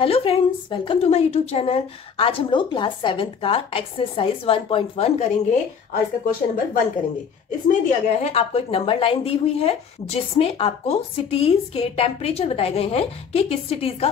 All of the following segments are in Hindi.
Hello friends, welcome to my YouTube channel. आज हम लोग क्लास 7th का एक्सरसाइज 1.1 करेंगे और इसका क्वेश्चन नंबर 1 करेंगे। इसमें दिया गया है, आपको एक नंबर लाइन दी हुई है जिसमें आपको सिटीज के टेम्परेचर बताए गए हैं कि किस सिटी का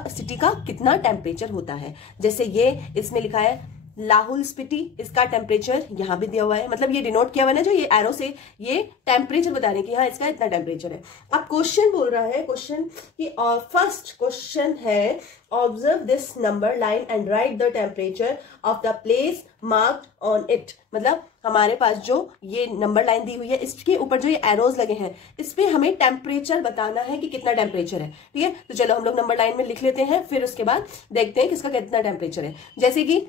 कितना टेम्परेचर होता है। जैसे ये इसमें लिखा है लाहौल स्पीति, इसका टेम्परेचर यहाँ भी दिया हुआ है, मतलब ये डिनोट किया हुआ है ना, जो ये एरो से ये टेम्परेचर बता रहे हैं कि हाँ इसका इतना टेम्परेचर है। अब क्वेश्चन बोल रहा है, क्वेश्चन की फर्स्ट क्वेश्चन है observe this number line and right the temperature of the place marked on it. मतलब हमारे पास जो ये नंबर लाइन दी हुई है, इसके ऊपर जो ये एरोज लगे हैं, इस पे हमें टेम्परेचर बताना है कि कितना टेम्परेचर है। ठीक है, तो चलो हम लोग नंबर लाइन में लिख लेते हैं, फिर उसके बाद देखते हैं किसका कितना टेम्परेचर है। जैसे कि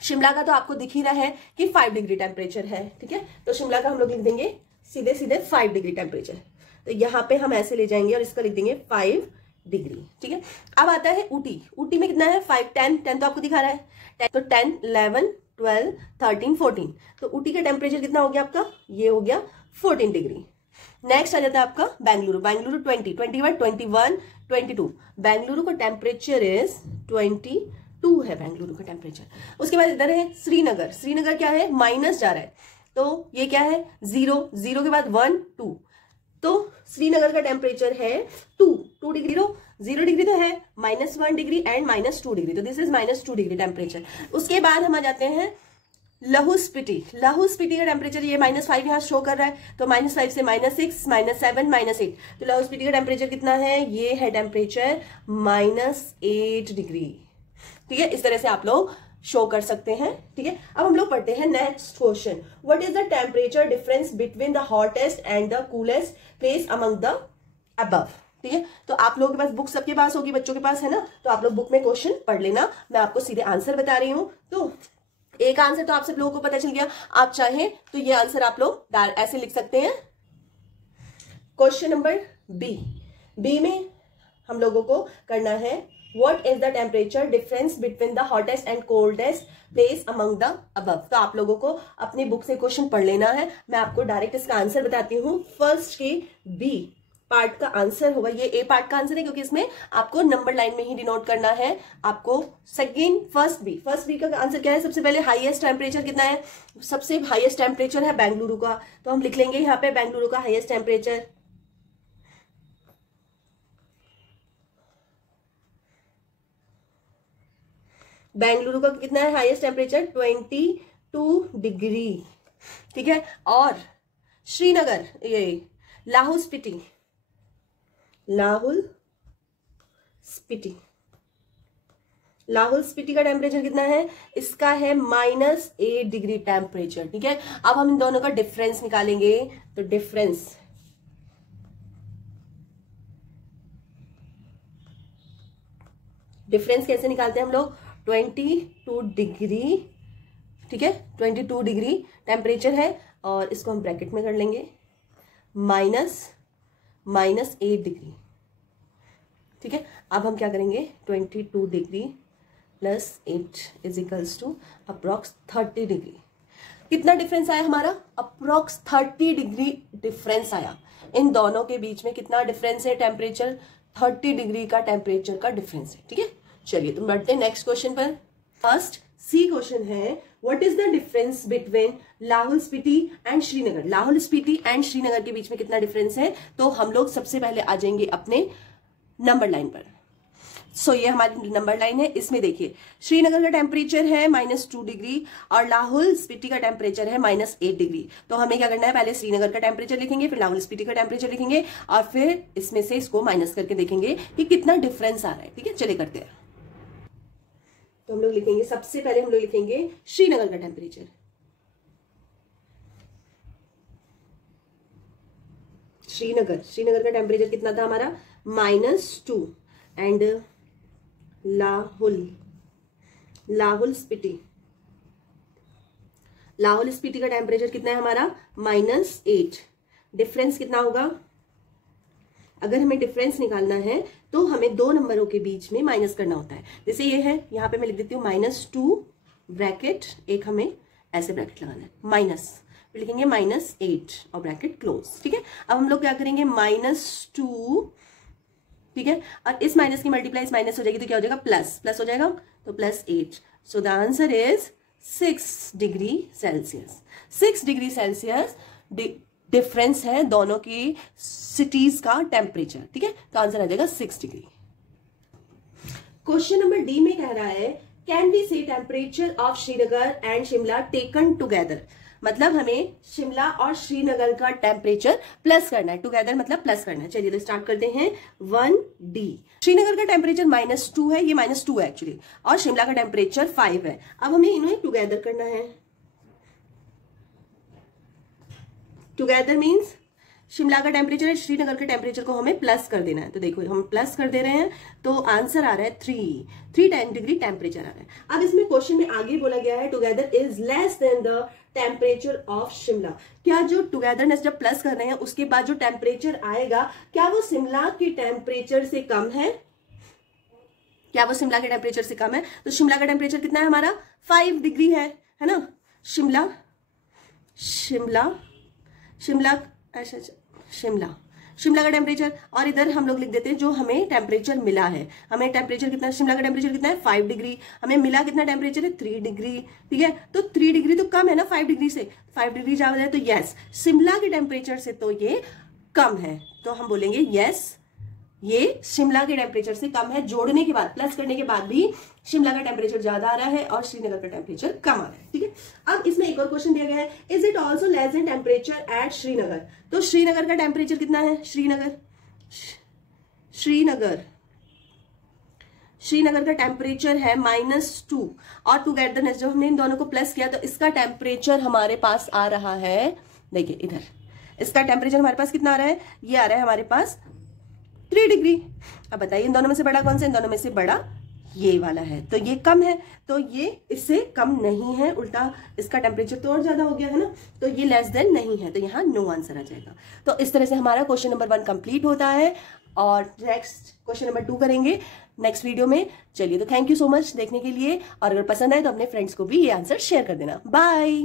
शिमला का तो आपको दिख ही रहा है कि 5 डिग्री टेम्परेचर है। ठीक है, तो शिमला का हम लोग लिख देंगे सीधे सीधे 5 डिग्री टेम्परेचर। तो यहाँ पे हम ऐसे ले जाएंगे और इसका लिख देंगे 5 डिग्री। ठीक है, अब आता है ऊटी। ऊटी में कितना है 5, 10 तो आपको दिखा रहा है 10, तो 10, 11, 12, 13, 14। तो ऊटी का टेम्परेचर कितना हो गया आपका, ये हो गया 14 डिग्री। नेक्स्ट आ जाता है आपका बेंगलुरु। बेंगलुरु 20, 21, 21, 22। बेंगलुरु का टेम्परेचर इज 22 है बेंगलुरु का टेम्परेचर। उसके बाद इधर है श्रीनगर। श्रीनगर क्या है, माइनस जा रहा है, तो ये क्या है 0, 0 के बाद 1, 2। तो श्रीनगर का टेम्परेचर है 2 डिग्री। 0 डिग्री तो है, -1 डिग्री एंड -2 डिग्री, तो दिस इज -2 डिग्री टेम्परेचर। उसके बाद हम आ जाते हैं लाहौल स्पीति। लाहौल स्पीति का टेम्परेचर ये -5 यहाँ शो कर रहा है, तो -5 से -6, -7, -8। तो लाहौल स्पीति का टेम्परेचर कितना है, ये है टेम्परेचर -8 डिग्री। ठीक है, इस तरह से आप लोग शो कर सकते हैं। ठीक है, अब हम लोग पढ़ते हैं next question. What is the temperature difference between the hottest and the coolest place among the above. ठीक है, तो आप लोगों के पास बुक सबके पास होगी, बच्चों के पास है ना, तो आप लोग बुक में क्वेश्चन पढ़ लेना। मैं आपको सीधे आंसर बता रही हूं, तो एक आंसर तो आप सब लोगों को पता चल गया। आप चाहें तो ये आंसर आप लोग ऐसे लिख सकते हैं। क्वेश्चन नंबर बी में हम लोगों को करना है What is the temperature difference between the hottest and coldest place among the above। तो आप लोगों को अपनी बुक से क्वेश्चन पढ़ लेना है। मैं आपको डायरेक्ट इसका आंसर बताती हूँ। फर्स्ट की बी पार्ट का आंसर होगा, ये ए पार्ट का आंसर है क्योंकि इसमें आपको नंबर लाइन में ही डिनोट करना है आपको। फर्स्ट बी का आंसर क्या है, सबसे पहले हाईएस्ट टेम्परेचर कितना है, सबसे हाईएस्ट टेम्परेचर है बेंगलुरु का, तो हम लिख लेंगे यहाँ पे बेंगलुरु का हाईएस्ट टेम्परेचर। बेंगलुरु का कितना है हाईएस्ट टेम्परेचर, 22 डिग्री। ठीक है, और श्रीनगर ये लाहौल स्पीति का टेम्परेचर कितना है, इसका है -8 डिग्री टेम्परेचर। ठीक है, अब हम इन दोनों का डिफरेंस निकालेंगे, तो डिफरेंस कैसे निकालते हैं हम लोग, 22 डिग्री। ठीक है, 22 डिग्री टेम्परेचर है और इसको हम ब्रैकेट में कर लेंगे, -8 डिग्री। ठीक है, अब हम क्या करेंगे, 22 डिग्री + 8 = अप्रॉक्स 30 डिग्री। कितना डिफरेंस आया हमारा, अप्रॉक्स 30 डिग्री डिफरेंस आया। इन दोनों के बीच में कितना डिफरेंस है, टेम्परेचर 30 डिग्री का टेम्परेचर का डिफरेंस है। ठीक है, चलिए तुम बढ़ते हैं नेक्स्ट क्वेश्चन पर। फर्स्ट सी क्वेश्चन है what is the difference between Lahaul Spiti and Srinagar. Lahaul Spiti and Srinagar के बीच में कितना डिफरेंस है, तो हम लोग सबसे पहले आ जाएंगे अपने नंबर लाइन पर। सो ये हमारी नंबर लाइन है, इसमें देखिए श्रीनगर का टेम्परेचर है -2 डिग्री और लाहौल स्पीति का टेम्परेचर है -8 डिग्री। तो हमें क्या करना है, पहले श्रीनगर का टेम्परेचर लिखेंगे, फिर लाहौल स्पीति का टेम्परेचर लिखेंगे और फिर इसमें से इसको माइनस करके देखेंगे कि कितना डिफरेंस आ रहा है। ठीक है, चलिए करते हैं। तो हम लोग लिखेंगे, सबसे पहले हम लोग लिखेंगे श्रीनगर का टेम्परेचर। श्रीनगर का टेम्परेचर कितना था हमारा, -2 एंड लाहौल स्पीति का टेम्परेचर कितना है हमारा, -8। डिफरेंस कितना होगा, अगर हमें डिफरेंस निकालना है तो हमें दो नंबरों के बीच में माइनस करना होता है। जैसे ये है, यहाँ पे मैं लिख देती हूँ -2 ब्रैकेट, एक हमें ऐसे ब्रैकेट लगाना है, माइनस, फिर लिखेंगे -8 और ब्रैकेट क्लोज। ठीक है, अब हम लोग क्या करेंगे, -2 ठीक है। और इस माइनस की मल्टीप्लाई इस माइनस हो जाएगी तो क्या हो जाएगा, प्लस प्लस हो जाएगा, तो +8। So the answer is 6 degree Celsius. 6 degree Celsius difference है दोनों की सिटीज का टेम्परेचर, ठीक है। तो आंसर आ जाएगा 6 डिग्री। क्वेश्चन नंबर डी में कह रहा है कैन वी से temperature of Srinagar and Shimla taken together. मतलब हमें शिमला और श्रीनगर का टेम्परेचर प्लस करना है, टुगेदर मतलब प्लस करना है। चलिए तो स्टार्ट करते हैं। 1D, श्रीनगर का टेम्परेचर -2 है, ये -2 है एक्चुअली, और शिमला का टेम्परेचर 5 है। अब हमें इन्हें टुगेदर करना है। टुगेदर मीन्स शिमला का टेम्परेचर है, श्रीनगर के टेम्परेचर को हमें प्लस कर देना है। तो देखो हम प्लस कर दे रहे हैं तो आंसर आ रहा है 3 डिग्री टेम्परेचर आ रहा है। अब इसमें क्वेश्चन में आगे बोला गया है together is less than the temperature of Shimla. क्या जो टुगेदरनेस जब प्लस कर रहे हैं उसके बाद जो टेम्परेचर आएगा क्या वो शिमला के टेम्परेचर से कम है? क्या वो शिमला के टेम्परेचर से कम है? तो शिमला का टेम्परेचर कितना है हमारा, 5 डिग्री है ना। शिमला शिमला का टेम्परेचर, और इधर हम लोग लिख देते हैं जो हमें टेम्परेचर मिला है। हमें टेम्परेचर कितना, शिमला का टेम्परेचर कितना है 5 डिग्री, हमें मिला कितना टेम्परेचर है 3 डिग्री, ठीक है। तो 3 डिग्री तो कम है ना 5 डिग्री से, 5 डिग्री ज्यादा है, तो यस शिमला के टेम्परेचर से तो ये कम है। तो हम बोलेंगे यस ये शिमला के टेम्परेचर से कम है। जोड़ने के बाद प्लस करने के बाद भी शिमला का टेम्परेचर ज्यादा आ रहा है और श्रीनगर का टेम्परेचर कम आ रहा है, ठीक है। अब इसमें एक और क्वेश्चन दिया गया है is it also less than temperature at Srinagar. तो श्रीनगर का टेम्परेचर कितना है, श्रीनगर का टेम्परेचर है -2, और टुगेदरनेस जब हमने इन दोनों को प्लस किया तो इसका टेम्परेचर हमारे पास आ रहा है, देखिए इधर इसका टेम्परेचर हमारे पास कितना आ रहा है, ये आ रहा है हमारे पास 3 डिग्री। अब बताइए इन दोनों में से बड़ा कौन सा, इन दोनों में से बड़ा ये वाला है, तो ये कम है, तो ये इससे कम नहीं है, उल्टा इसका टेम्परेचर तो और ज्यादा हो गया है ना, तो ये लेस देन नहीं है, तो यहाँ नो आंसर आ जाएगा। तो इस तरह से हमारा क्वेश्चन नंबर 1 कंप्लीट होता है, और नेक्स्ट क्वेश्चन नंबर 2 करेंगे नेक्स्ट वीडियो में। चलिए तो थैंक यू सो मच देखने के लिए, और अगर पसंद आए तो अपने फ्रेंड्स को भी ये आंसर शेयर कर देना। बाय।